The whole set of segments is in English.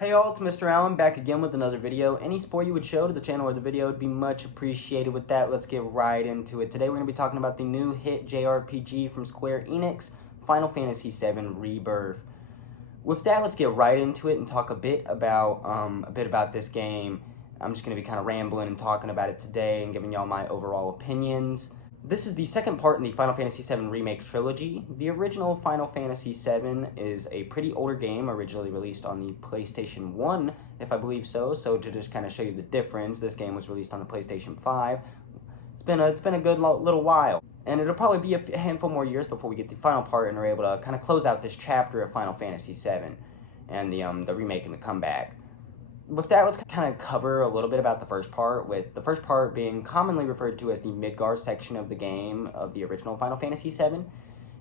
Hey y'all, it's Mr. Allen back again with another video. Any support you would show to the channel or the video would be much appreciated. With that, let's get right into it. Today we're going to be talking about the new hit JRPG from Square Enix, Final Fantasy VII Rebirth. With that, let's get right into it and talk a bit about this game. I'm just going to be kind of rambling and talking about it today and giving y'all my overall opinions. This is the second part in the Final Fantasy VII Remake trilogy. The original Final Fantasy VII is a pretty older game, originally released on the PlayStation 1, if I believe so. So to just kind of show you the difference, this game was released on the PlayStation 5. It's been a good little while, and it'll probably be a handful more years before we get the final part and are able to kind of close out this chapter of Final Fantasy VII and the remake and the comeback. With that, let's kind of cover a little bit about the first part, with the first part being commonly referred to as the Midgar section of the game of the original Final Fantasy VII,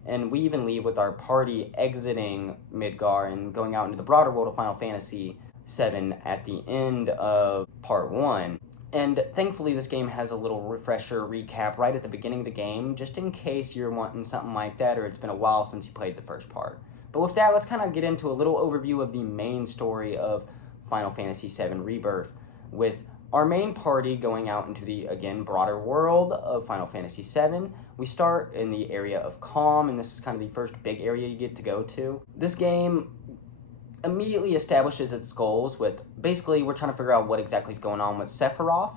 and we even leave with our party exiting Midgar and going out into the broader world of Final Fantasy VII at the end of part 1. And thankfully this game has a little refresher recap right at the beginning of the game, just in case you're wanting something like that or it's been a while since you played the first part. But with that, let's kind of get into a little overview of the main story of Final Fantasy VII Rebirth, with our main party going out into the, again, broader world of Final Fantasy VII. We start in the area of Calm, and this is kind of the first big area you get to go to. This game immediately establishes its goals with, basically, we're trying to figure out what exactly is going on with Sephiroth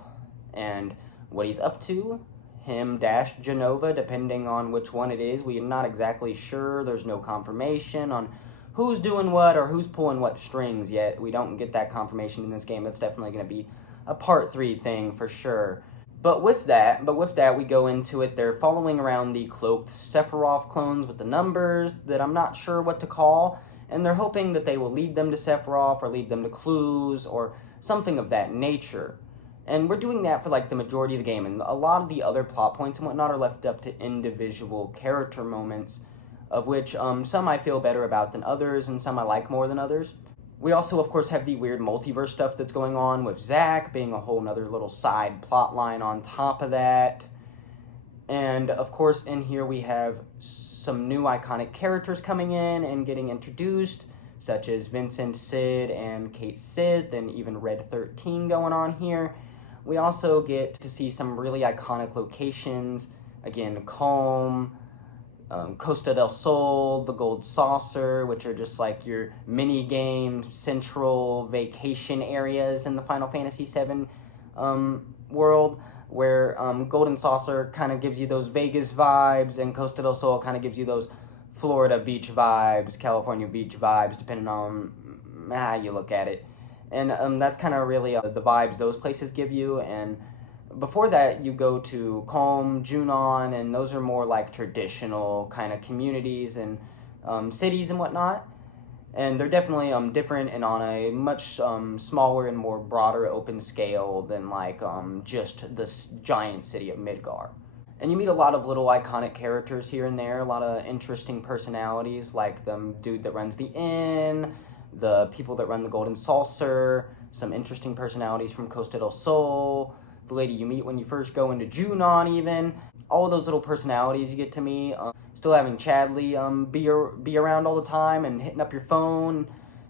and what he's up to. Him dash Jenova, depending on which one it is. We're not exactly sure. There's no confirmation on who's doing what or who's pulling what strings yet. We don't get that confirmation in this game. That's definitely going to be a part 3 thing for sure. But with that, we go into it. They're following around the cloaked Sephiroth clones with the numbers that I'm not sure what to call, and they're hoping that they will lead them to Sephiroth or lead them to clues or something of that nature. And we're doing that for like the majority of the game, and a lot of the other plot points and whatnot are left up to individual character moments, of which some I feel better about than others, and some I like more than others. We also, of course, have the weird multiverse stuff that's going on, with Zack being a whole nother little side plot line on top of that. And, of course, in here we have some new iconic characters coming in and getting introduced, such as Vincent, Cid, and Kate Sith, and even Red 13 going on here. We also get to see some really iconic locations, again, Calm, Costa del Sol, the Gold Saucer, which are just like your mini-game central vacation areas in the Final Fantasy VII world, where Golden Saucer kind of gives you those Vegas vibes, and Costa del Sol kind of gives you those Florida beach vibes, California beach vibes, depending on how you look at it. And that's kind of really the vibes those places give you. And before that, you go to Calm, Junon, and those are more like traditional kind of communities and cities and whatnot. And they're definitely different and on a much smaller and more broader open scale than like just this giant city of Midgar. And you meet a lot of little iconic characters here and there, a lot of interesting personalities, like the dude that runs the inn, the people that run the Golden Saucer, some interesting personalities from Costa del Sol, the lady you meet when you first go into Junon even. All of those little personalities you get to meet. Still having Chadley be around all the time and hitting up your phone,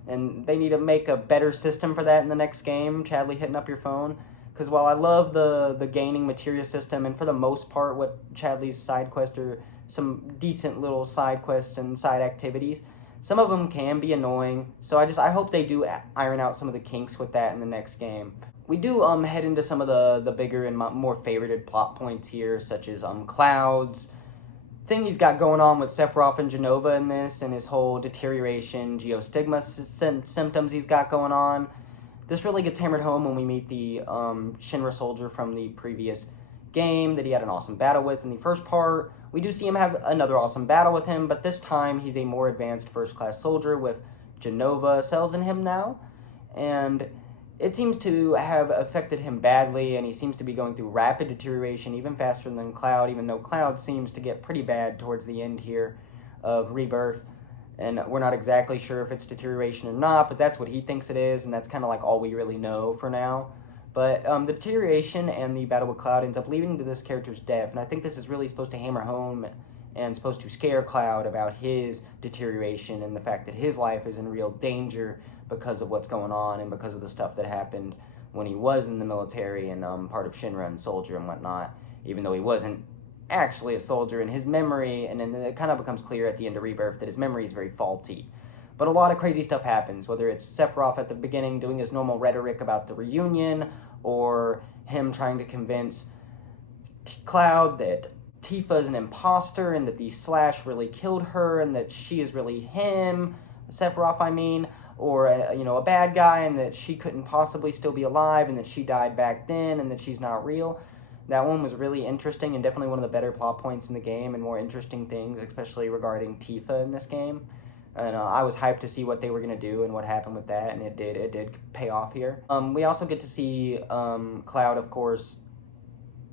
and they need to make a better system for that in the next game, Chadley hitting up your phone. Because while I love the gaining materia system, and for the most part what Chadley's side quests are some decent little side quests and side activities, some of them can be annoying, so I hope they do iron out some of the kinks with that in the next game. We do head into some of the bigger and more favorited plot points here, such as Cloud's thing he's got going on with Sephiroth and Jenova in this, and his whole deterioration, geostigma symptoms he's got going on. This really gets hammered home when we meet the Shinra soldier from the previous game that he had an awesome battle with in the first part. We do see him have another awesome battle with him, but this time he's a more advanced first-class soldier with Jenova cells in him now, and it seems to have affected him badly, and he seems to be going through rapid deterioration, even faster than Cloud, even though Cloud seems to get pretty bad towards the end here of Rebirth. And we're not exactly sure if it's deterioration or not, but that's what he thinks it is, and that's kind of like all we really know for now. But the deterioration and the battle with Cloud ends up leading to this character's death, and I think this is really supposed to hammer home and supposed to scare Cloud about his deterioration and the fact that his life is in real danger because of what's going on and because of the stuff that happened when he was in the military and part of Shinra and soldier and whatnot, even though he wasn't actually a soldier in his memory. And then it kind of becomes clear at the end of Rebirth that his memory is very faulty. But a lot of crazy stuff happens, whether it's Sephiroth at the beginning doing his normal rhetoric about the reunion, or him trying to convince Cloud that Tifa is an imposter and that the Slash really killed her and that she is really him, Sephiroth I mean, or a bad guy and that she couldn't possibly still be alive and that she died back then and that she's not real. That one was really interesting and definitely one of the better plot points in the game and more interesting things, especially regarding Tifa in this game. And I was hyped to see what they were going to do and what happened with that, and it did pay off here. We also get to see Cloud, of course,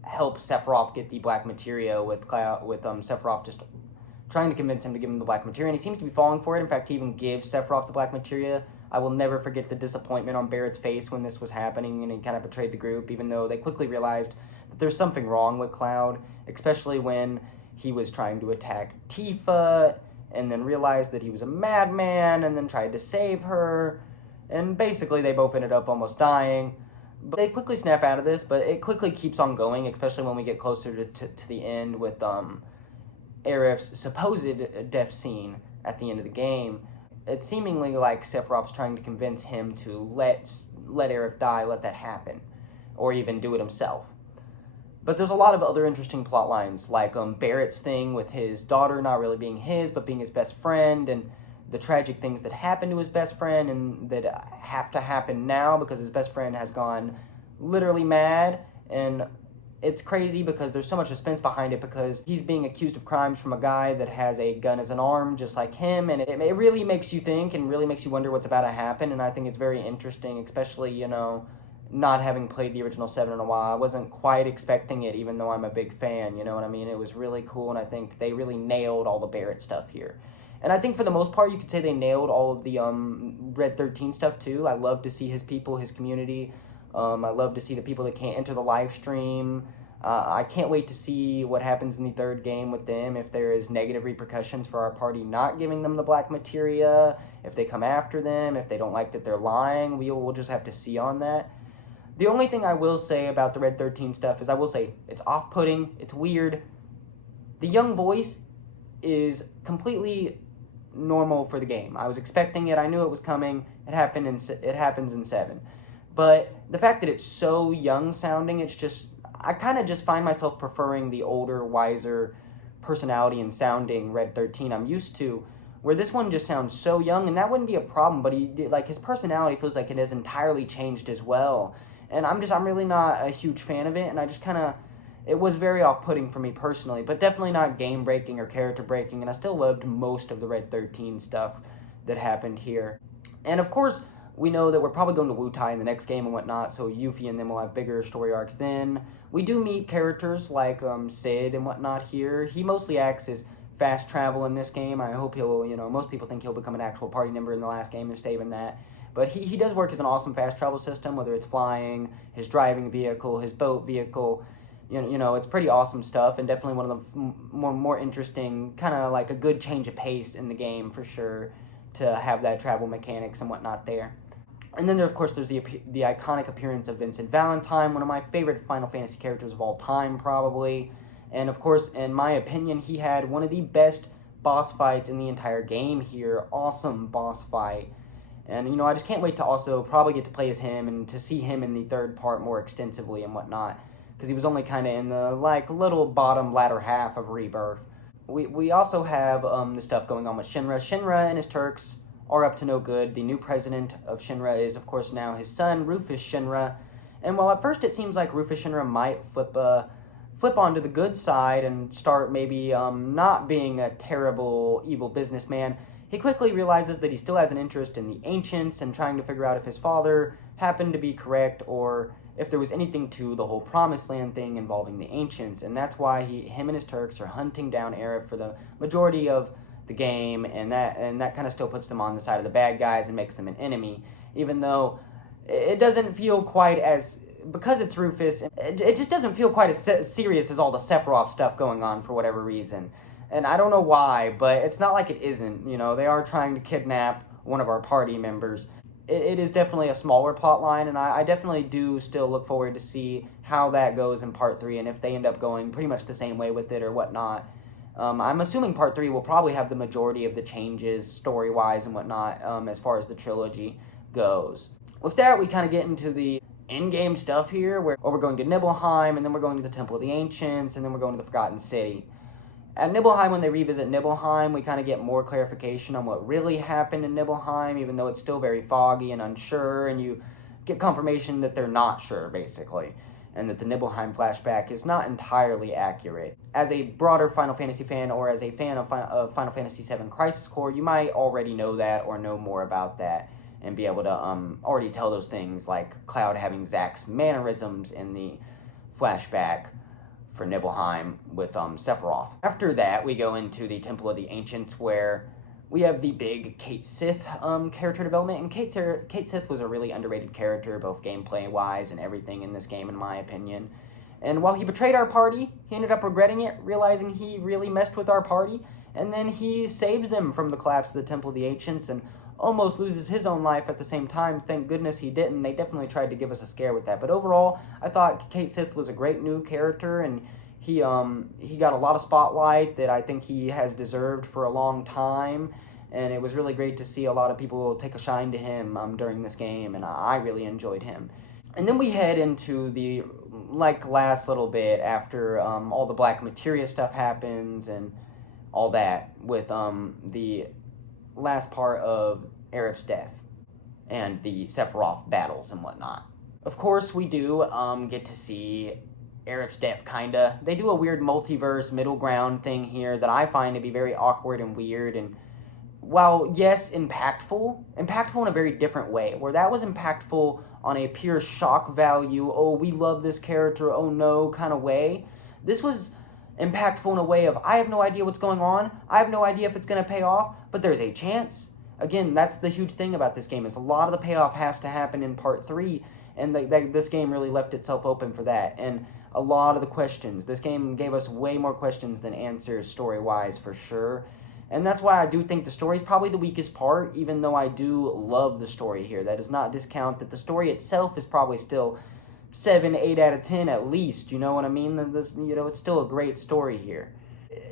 help Sephiroth get the black materia with Sephiroth just trying to convince him to give him the black materia, and he seems to be falling for it. In fact, he even gives Sephiroth the black materia. I will never forget the disappointment on Barrett's face when this was happening, and he kind of betrayed the group, even though they quickly realized that there's something wrong with Cloud, especially when he was trying to attack Tifa, and then realized that he was a madman, and then tried to save her, and basically they both ended up almost dying. But they quickly snap out of this, but it quickly keeps on going, especially when we get closer to the end with Aerith's supposed death scene at the end of the game. It's seemingly like Sephiroth's trying to convince him to let Aerith die, let that happen, or even do it himself. But there's a lot of other interesting plot lines, like Barrett's thing with his daughter not really being his, but being his best friend, and the tragic things that happen to his best friend and that have to happen now because his best friend has gone literally mad. And it's crazy because there's so much suspense behind it because he's being accused of crimes from a guy that has a gun as an arm just like him, and it really makes you think and really makes you wonder what's about to happen. And I think it's very interesting, especially, not having played the original 7 in a while. I wasn't quite expecting it, even though I'm a big fan, you know what I mean? It was really cool, and I think they really nailed all the Barrett stuff here. And I think for the most part, you could say they nailed all of the Red 13 stuff, too. I love to see his people, his community. I love to see the people that can't enter the live stream. I can't wait to see what happens in the third game with them, if there is negative repercussions for our party not giving them the black materia, if they come after them, if they don't like that they're lying. We'll just have to see on that. The only thing I will say about the Red 13 stuff is I will say it's off-putting, it's weird. The young voice is completely normal for the game. I was expecting it. I knew it was coming. It happens in 7. But the fact that it's so young sounding, it's just, I kind of just find myself preferring the older, wiser personality and sounding Red 13 I'm used to, where this one just sounds so young, and that wouldn't be a problem, but his personality feels like it has entirely changed as well. And I'm really not a huge fan of it, and I just kind of, it was very off-putting for me personally, but definitely not game-breaking or character-breaking, and I still loved most of the Red 13 stuff that happened here. And of course, we know that we're probably going to Wutai in the next game and whatnot, so Yuffie and them will have bigger story arcs then. We do meet characters like Sid and whatnot here. He mostly acts as fast travel in this game. I hope he'll, most people think he'll become an actual party member in the last game. They're saving that. But he does work as an awesome fast travel system, whether it's flying, his driving vehicle, his boat vehicle. It's pretty awesome stuff, and definitely one of the more interesting, kind of like a good change of pace in the game for sure, to have that travel mechanics and whatnot there. And then, of course, there's the iconic appearance of Vincent Valentine, one of my favorite Final Fantasy characters of all time, probably. And, of course, in my opinion, he had one of the best boss fights in the entire game here. Awesome boss fight. And, I just can't wait to also probably get to play as him and to see him in the third part more extensively and whatnot, because he was only kind of in the, little bottom latter half of Rebirth. We also have the stuff going on with Shinra. Shinra and his Turks are up to no good. The new president of Shinra is, of course, now his son, Rufus Shinra. And while at first it seems like Rufus Shinra might flip onto the good side and start maybe not being a terrible, evil businessman, he quickly realizes that he still has an interest in the ancients and trying to figure out if his father happened to be correct or if there was anything to the whole Promised Land thing involving the ancients. And that's why him and his Turks are hunting down Aerith for the majority of the game, and that kind of still puts them on the side of the bad guys and makes them an enemy, even though it doesn't feel quite as, because it's Rufus, it just doesn't feel quite as serious as all the Sephiroth stuff going on for whatever reason. And I don't know why, but it's not like it isn't. They are trying to kidnap one of our party members. it is definitely a smaller plot line, and I definitely do still look forward to see how that goes in Part 3, and if they end up going pretty much the same way with it or whatnot. I'm assuming Part 3 will probably have the majority of the changes, story-wise and whatnot, as far as the trilogy goes. With that, we kind of get into the in-game stuff here, where we're going to Nibelheim, and then we're going to the Temple of the Ancients, and then we're going to the Forgotten City. At Nibelheim, when they revisit Nibelheim, we kind of get more clarification on what really happened in Nibelheim, even though it's still very foggy and unsure, and you get confirmation that they're not sure, basically, and that the Nibelheim flashback is not entirely accurate. As a broader Final Fantasy fan, or as a fan of Final Fantasy VII Crisis Core, you might already know that or know more about that, and be able to already tell those things, like Cloud having Zack's mannerisms in the flashback for Nibelheim with Sephiroth. After that, we go into the Temple of the Ancients, where we have the big Cait Sith character development, and Cait Sith was a really underrated character, both gameplay-wise and everything in this game, in my opinion. And while he betrayed our party, he ended up regretting it, realizing he really messed with our party, and then he saves them from the collapse of the Temple of the Ancients, and almost loses his own life at the same time. Thank goodness he didn't. They definitely tried to give us a scare with that. But overall, I thought Cait Sith was a great new character, and he got a lot of spotlight that I think he has deserved for a long time. And it was really great to see a lot of people take a shine to him during this game, and I really enjoyed him. And then we head into the last little bit after all the Black Materia stuff happens and all that, with the last part of Aerith's death and the Sephiroth battles and whatnot. Of course, we do get to see Aerith's death, kinda. They do a weird multiverse middle ground thing here that I find to be very awkward and weird, and while, yes, impactful in a very different way, where that was impactful on a pure shock value, oh, we love this character, oh no, kind of way. This was impactful in a way of, I have no idea what's going on, I have no idea if it's going to pay off, but there's a chance. Again, that's the huge thing about this game, is a lot of the payoff has to happen in Part 3, and this game really left itself open for that. And a lot of the questions, this game gave us way more questions than answers story-wise, for sure. And that's why I do think the story is probably the weakest part, even though I do love the story here. That does not discount that the story itself is probably still 7, 8 out of 10 at least, you know what I mean? It's still a great story here.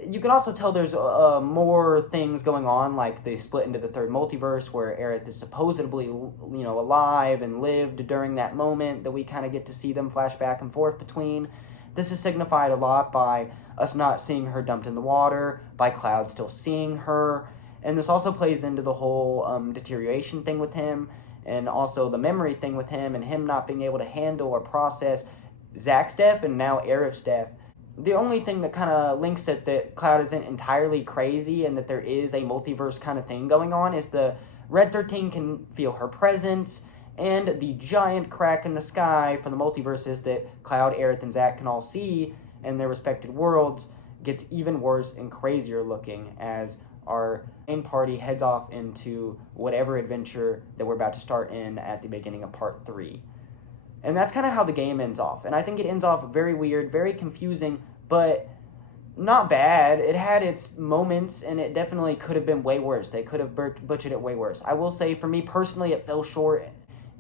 You can also tell there's more things going on, like they split into the third multiverse, where Aerith is supposedly, alive and lived during that moment that we kind of get to see them flash back and forth between. This is signified a lot by us not seeing her dumped in the water, by Cloud still seeing her, and this also plays into the whole deterioration thing with him, and also the memory thing with him, and him not being able to handle or process Zack's death and now Aerith's death. The only thing that kind of links it that Cloud isn't entirely crazy and that there is a multiverse kind of thing going on is the Red 13 can feel her presence, and the giant crack in the sky for the multiverses that Cloud, Aerith, and Zack can all see in their respective worlds gets even worse and crazier looking as our main party heads off into whatever adventure that we're about to start in at the beginning of Part 3. And that's kind of how the game ends off. And I think it ends off very weird, very confusing, but not bad. It had its moments, and it definitely could have been way worse. They could have butchered it way worse. I will say, for me personally, it fell short,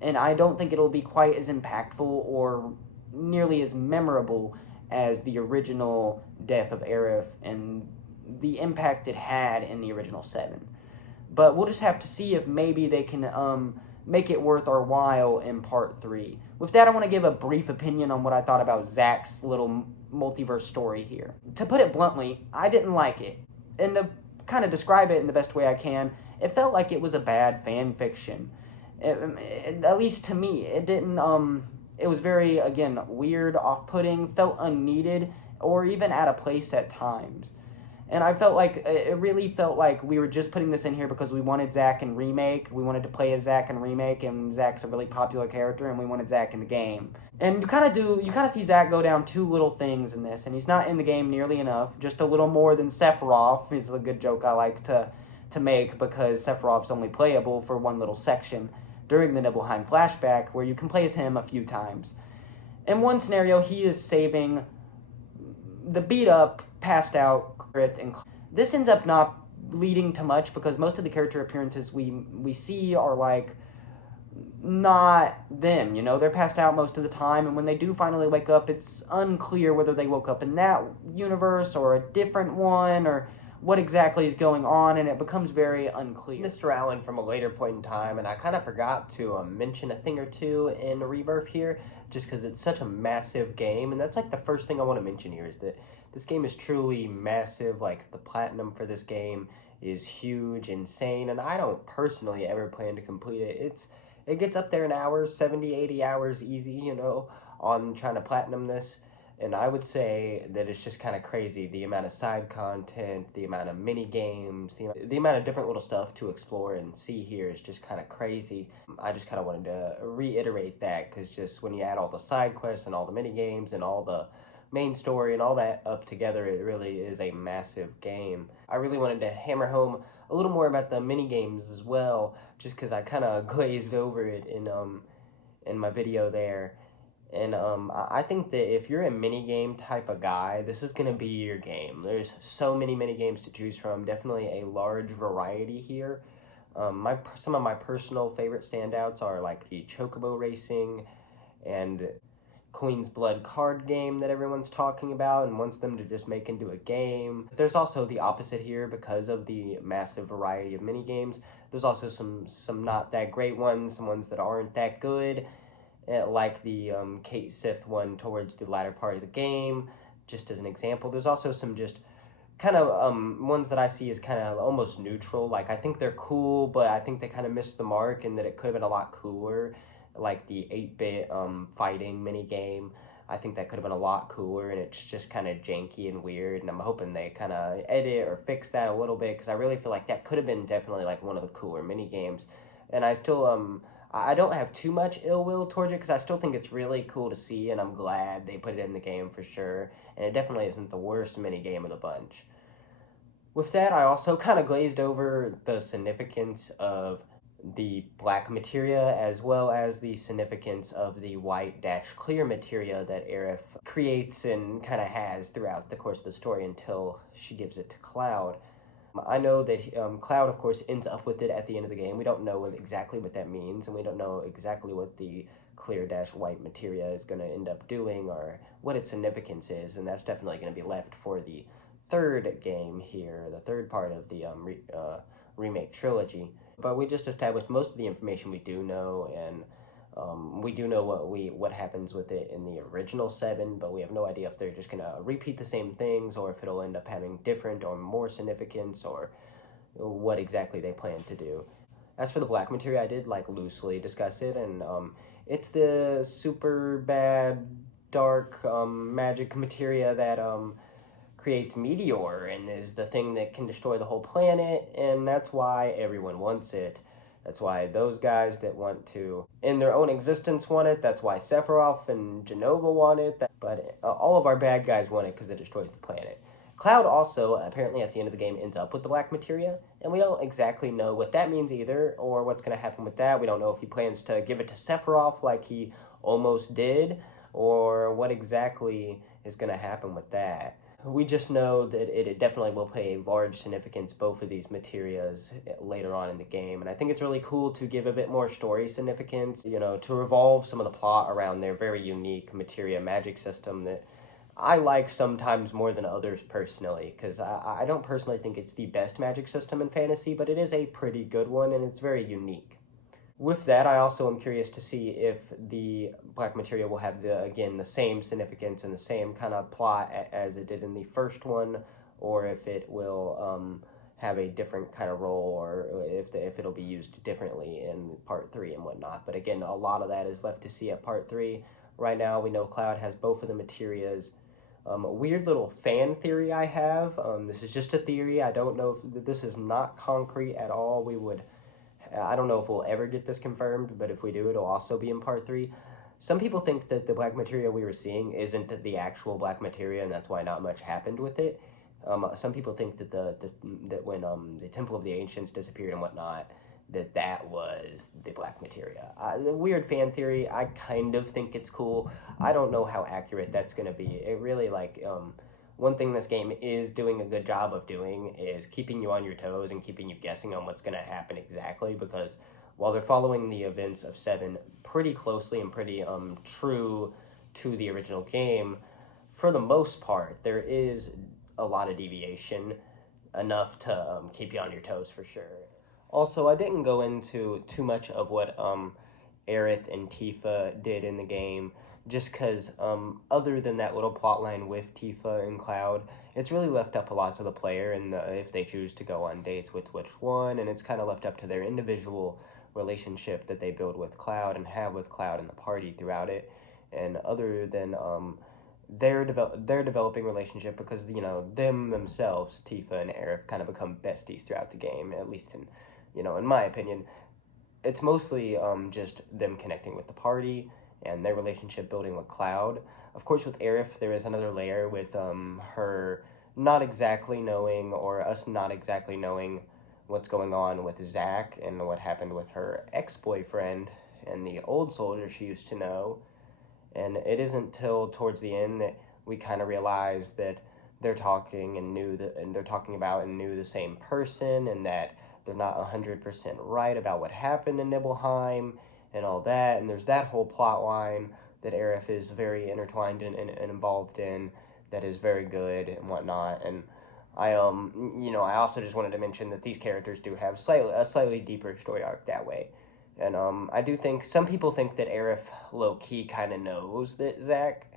and I don't think it'll be quite as impactful or nearly as memorable as the original death of Aerith and the impact it had in the original 7. But we'll just have to see if maybe they can make it worth our while in Part 3. With that, I want to give a brief opinion on what I thought about Zack's little multiverse story here. To put it bluntly, I didn't like it. And to kind of describe it in the best way I can, it felt like it was a bad fan fiction. At least to me, it didn't, it was very, again, weird, off-putting, felt unneeded, or even out of place at times. And I felt like, it really felt like we were just putting this in here because we wanted Zack in Remake, we wanted to play as Zack in Remake, and Zack's a really popular character, and we wanted Zack in the game. And you kind of see Zack go down two little things in this, and he's not in the game nearly enough, just a little more than Sephiroth, is a good joke I like to make, because Sephiroth's only playable for one little section during the Nibelheim flashback, where you can play as him a few times. In one scenario, he is saving the beat-up, passed-out Aerith, and this ends up not leading to much, because most of the character appearances we see are like not them. You know, they're passed out most of the time, and when they do finally wake up, it's unclear whether they woke up in that universe or a different one, or what exactly is going on, and it becomes very unclear. Mr. Allen from a later point in time, and I kind of forgot to mention a thing or two in Rebirth here, just because it's such a massive game, and that's like the first thing I want to mention here is that this game is truly massive. Like, the platinum for this game is huge, insane, and I don't personally ever plan to complete it. It gets up there in hours, 70, 80 hours easy, you know, on trying to platinum this. And I would say that it's just kind of crazy, the amount of side content, the amount of mini games, the amount of different little stuff to explore and see here is just kind of crazy. I just kind of wanted to reiterate that, because just when you add all the side quests and all the mini games and all the main story and all that up together, it really is a massive game. I really wanted to hammer home a little more about the mini games as well, just because I kind of glazed over it in my video there. And I think that if you're a minigame type of guy, this is going to be your game. There's so many minigames to choose from. Definitely a large variety here. Some of my personal favorite standouts are like the Chocobo Racing and Queen's Blood card game that everyone's talking about and wants them to just make into a game. There's also the opposite here because of the massive variety of minigames. There's also some not that great ones, some ones that aren't that good, like the Kate Sith one towards the latter part of the game, just as an example. There's also some just kind of ones that I see as kind of almost neutral. Like, I think they're cool, but I think they kind of missed the mark and that it could have been a lot cooler. Like the 8-bit fighting mini game. I think that could have been a lot cooler, and it's just kind of janky and weird, and I'm hoping they kind of edit or fix that a little bit, because I really feel like that could have been definitely like one of the cooler mini games. And I still I don't have too much ill will towards it, because I still think it's really cool to see, and I'm glad they put it in the game for sure. And it definitely isn't the worst mini game of the bunch. With that, I also kind of glazed over the significance of the black materia, as well as the significance of the white dash clear materia that Aerith creates and kind of has throughout the course of the story until she gives it to Cloud. I know that Cloud, of course, ends up with it at the end of the game. We don't know exactly what that means, and we don't know exactly what the clear dash white materia is going to end up doing or what its significance is, and that's definitely going to be left for the third game here, the third part of the remake trilogy. But we just established most of the information we do know, and we do know what happens with it in the original 7, but we have no idea if they're just gonna repeat the same things or if it'll end up having different or more significance or what exactly they plan to do. As for the black materia, I did like loosely discuss it, and it's the super bad dark magic materia that creates meteor and is the thing that can destroy the whole planet, and that's why everyone wants it. That's why those guys that want to, in their own existence, want it. That's why Sephiroth and Genova want it. But all of our bad guys want it because it destroys the planet. Cloud also, apparently at the end of the game, ends up with the black materia, and we don't exactly know what that means either, or what's going to happen with that. We don't know if he plans to give it to Sephiroth like he almost did, or what exactly is going to happen with that. We just know that it definitely will play a large significance, both of these materias, later on in the game. And I think it's really cool to give a bit more story significance, you know, to revolve some of the plot around their very unique materia magic system that I like sometimes more than others personally, because I don't personally think it's the best magic system in fantasy, but it is a pretty good one, and it's very unique. With that, I also am curious to see if the black materia will have the same significance and the same kind of plot as it did in the first one, or if it will have a different kind of role, or if it'll be used differently in part 3 and whatnot. But again, a lot of that is left to see at part 3. Right now, we know Cloud has both of the materias. A weird little fan theory I have. This is just a theory. I don't know if this is not concrete at all. I don't know if we'll ever get this confirmed, but if we do, it'll also be in part 3. Some people think that the black materia we were seeing isn't the actual black materia, and that's why not much happened with it. Some people think that that when the Temple of the Ancients disappeared and whatnot, that was the black materia. The weird fan theory, I kind of think it's cool. I don't know how accurate that's going to be. It really, one thing this game is doing a good job of doing is keeping you on your toes and keeping you guessing on what's going to happen exactly, because while they're following the events of 7 pretty closely and pretty true to the original game, for the most part, there is a lot of deviation, enough to keep you on your toes for sure. Also, I didn't go into too much of what Aerith and Tifa did in the game, just because other than that little plot line with Tifa and Cloud, it's really left up a lot to the player, and if they choose to go on dates with which one, and it's kind of left up to their individual relationship that they build with Cloud and have with Cloud and the party throughout it. And other than their developing relationship, because them themselves, Tifa and Aerith, kind of become besties throughout the game, at least in my opinion. It's mostly just them connecting with the party and their relationship building with Cloud. Of course, with Aerith, there is another layer with her not exactly knowing, or us not exactly knowing, what's going on with Zack and what happened with her ex-boyfriend and the old soldier she used to know. And it isn't till towards the end that we kind of realize that they're talking and they're talking about and knew the same person, and that they're not 100% right about what happened in Nibelheim and all that. And there's that whole plot line that Aerith is very intertwined and involved in, that is very good and whatnot. And I I also just wanted to mention that these characters do have a slightly deeper story arc that way. And I do think some people think that Aerith low key kind of knows that Zack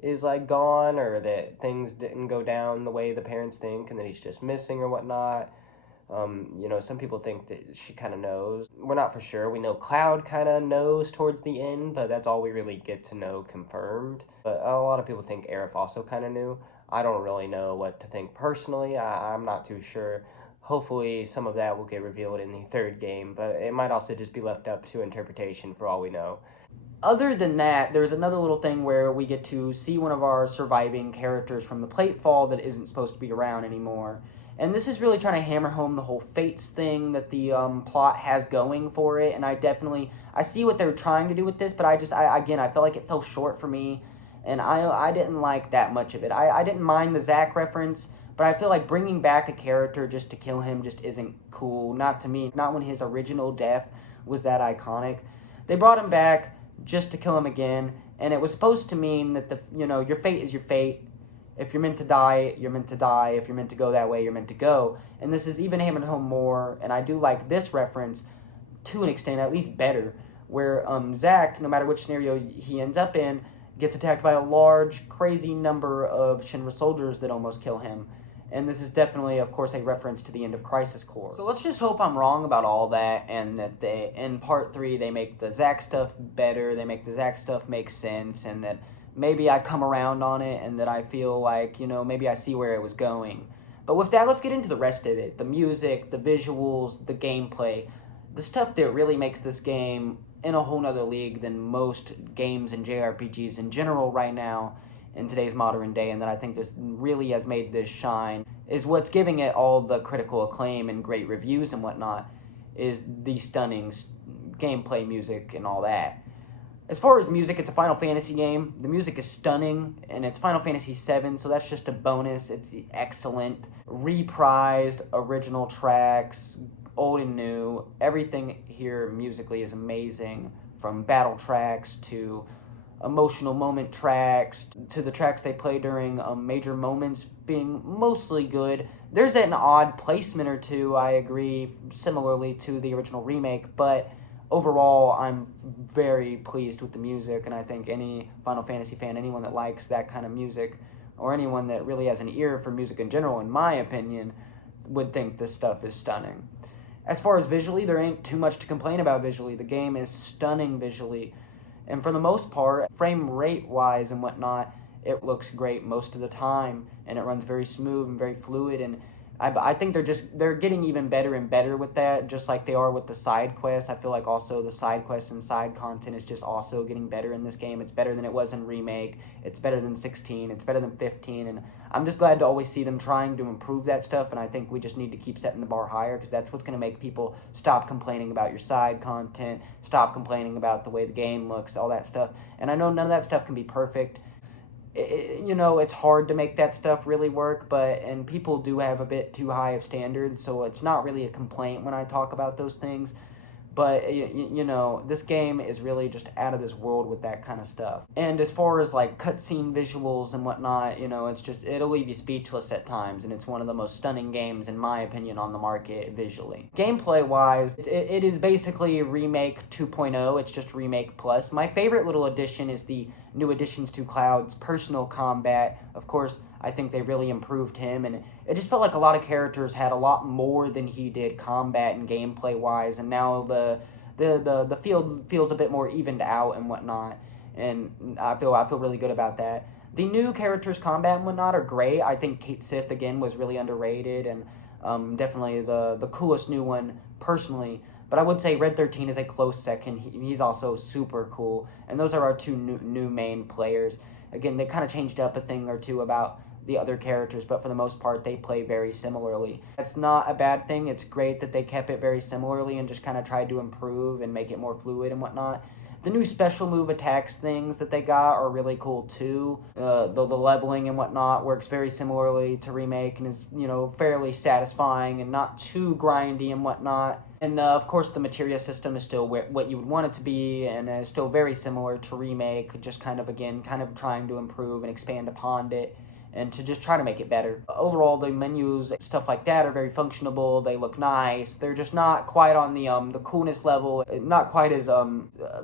is like gone, or that things didn't go down the way the parents think, and that he's just missing or whatnot. Some people think that she kind of knows. We're not for sure. We know Cloud kind of knows towards the end, but that's all we really get to know confirmed. But a lot of people think Aerith also kind of knew. I don't really know what to think personally. I'm not too sure. Hopefully some of that will get revealed in the third game, but it might also just be left up to interpretation for all we know. Other than that, there's another little thing where we get to see one of our surviving characters from the Platefall that isn't supposed to be around anymore. And this is really trying to hammer home the whole Fates thing that the plot has going for it. And I see what they're trying to do with this, but I felt like it fell short for me. And I didn't like that much of it. I didn't mind the Zack reference, but I feel like bringing back a character just to kill him just isn't cool. Not to me. Not when his original death was that iconic. They brought him back just to kill him again, and it was supposed to mean that your fate is your fate. If you're meant to die, you're meant to die. If you're meant to go that way, you're meant to go. And this is even hammered home more, and I do like this reference to an extent, at least better, where Zack, no matter which scenario he ends up in, gets attacked by a large, crazy number of Shinra soldiers that almost kill him. And this is definitely, of course, a reference to the end of Crisis Core. So let's just hope I'm wrong about all that, and that in Part 3, they make the Zack stuff better, they make the Zack stuff make sense, and that maybe I come around on it, and that I feel like, maybe I see where it was going. But with that, let's get into the rest of it. The music, the visuals, the gameplay, the stuff that really makes this game in a whole nother league than most games and JRPGs in general right now, in today's modern day, and that I think this really has made this shine, is what's giving it all the critical acclaim and great reviews and whatnot, is the stunning gameplay, music, and all that. As far as music, it's a Final Fantasy game. The music is stunning, and it's Final Fantasy VII, so that's just a bonus. It's excellent. Reprised original tracks, old and new. Everything here musically is amazing, from battle tracks to emotional moment tracks to the tracks they play during major moments being mostly good. There's an odd placement or two, I agree, similarly to the original remake, but overall I'm very pleased with the music, and I think any Final Fantasy fan, anyone that likes that kind of music, or anyone that really has an ear for music in general, in my opinion, would think this stuff is stunning. As far as visually, there ain't too much to complain about visually. The game is stunning visually. And for the most part, frame rate wise and whatnot, it looks great most of the time, and it runs very smooth and very fluid. And I think they're getting even better and better with that, just like they are with the side quests. I feel like also the side quests and side content is just also getting better in this game. It's better than it was in Remake. It's better than 16. It's better than 15. And I'm just glad to always see them trying to improve that stuff. And I think we just need to keep setting the bar higher, because that's what's going to make people stop complaining about your side content, stop complaining about the way the game looks, all that stuff. And I know none of that stuff can be perfect. It's hard to make that stuff really work, and people do have a bit too high of standards, so it's not really a complaint when I talk about those things. But you know, this game is really just out of this world with that kind of stuff. And as far as like cutscene visuals and whatnot, you know, it's just, it'll leave you speechless at times, and it's one of the most stunning games in my opinion on the market visually. Gameplay wise, it is basically Remake 2.0. It's just Remake Plus. My favorite little addition is the new additions to Cloud's personal combat. Of course, I think they really improved him, and it just felt like a lot of characters had a lot more than he did combat and gameplay wise, and now the field feels a bit more evened out and whatnot, and I feel really good about that. The new characters combat and whatnot are great. I think Kate Sith again was really underrated, and definitely the coolest new one personally. But I would say Red 13 is a close second. He's also super cool, and those are our two new main players. Again, they kind of changed up a thing or two about the other characters, but for the most part they play very similarly. It's not a bad thing. It's great that they kept it very similarly and just kind of tried to improve and make it more fluid and whatnot. The new special move attacks things that they got are really cool too. The leveling and whatnot works very similarly to Remake and is, you know, fairly satisfying and not too grindy and whatnot. And of course the materia system is still what you would want it to be, and is still very similar to Remake, just kind of again kind of trying to improve and expand upon it and to just try to make it better. Overall, the menus, stuff like that, are very functionable. They look nice. They're just not quite on the coolness level, not quite as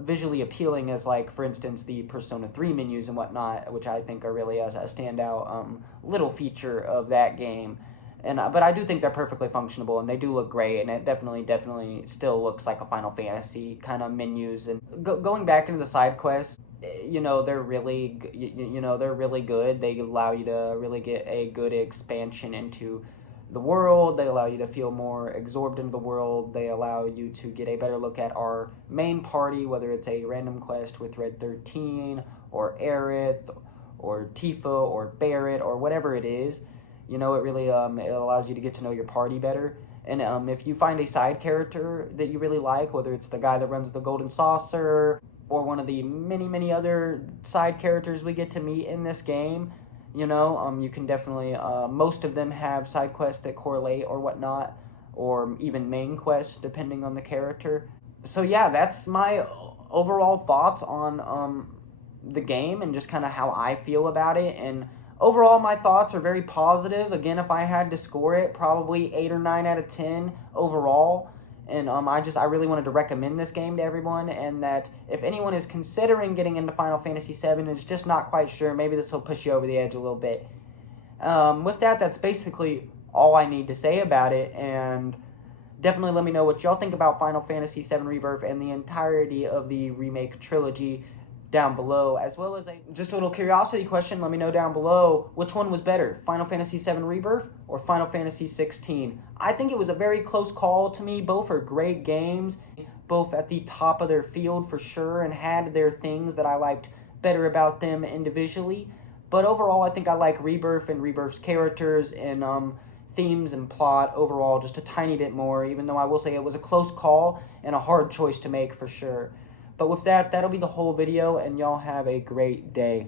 visually appealing as, like, for instance, the Persona 3 menus and whatnot, which I think are really a standout little feature of that game. And but I do think they're perfectly functionable, and they do look great, and it definitely still looks like a Final Fantasy kind of menus. And going back into the side quests, you know, they're really they're really good. They allow you to really get a good expansion into the world. They allow you to feel more absorbed into the world. They allow you to get a better look at our main party, whether it's a random quest with Red 13 or Aerith or Tifa or Barrett or whatever it is. You know, it really it allows you to get to know your party better. And if you find a side character that you really like, whether it's the guy that runs the Golden Saucer or one of the many other side characters we get to meet in this game, you know, you can definitely, most of them have side quests that correlate or whatnot, or even main quests depending on the character. So yeah, that's my overall thoughts on the game and just kind of how I feel about it. And overall, my thoughts are very positive. Again, if I had to score it, probably 8 or 9 out of 10 overall. And I really wanted to recommend this game to everyone, and that if anyone is considering getting into Final Fantasy VII and is just not quite sure, maybe this will push you over the edge a little bit. With that, that's basically all I need to say about it, and definitely let me know what y'all think about Final Fantasy VII Rebirth and the entirety of the Remake trilogy down below, as well as just a little curiosity question. Let me know down below which one was better, Final Fantasy VII Rebirth or Final Fantasy 16. I think it was a very close call to me. Both are great games, both at the top of their field for sure, and had their things that I liked better about them individually. But overall, I think I like Rebirth and Rebirth's characters and themes and plot overall just a tiny bit more, even though I will say it was a close call and a hard choice to make for sure. But with that, that'll be the whole video, and y'all have a great day.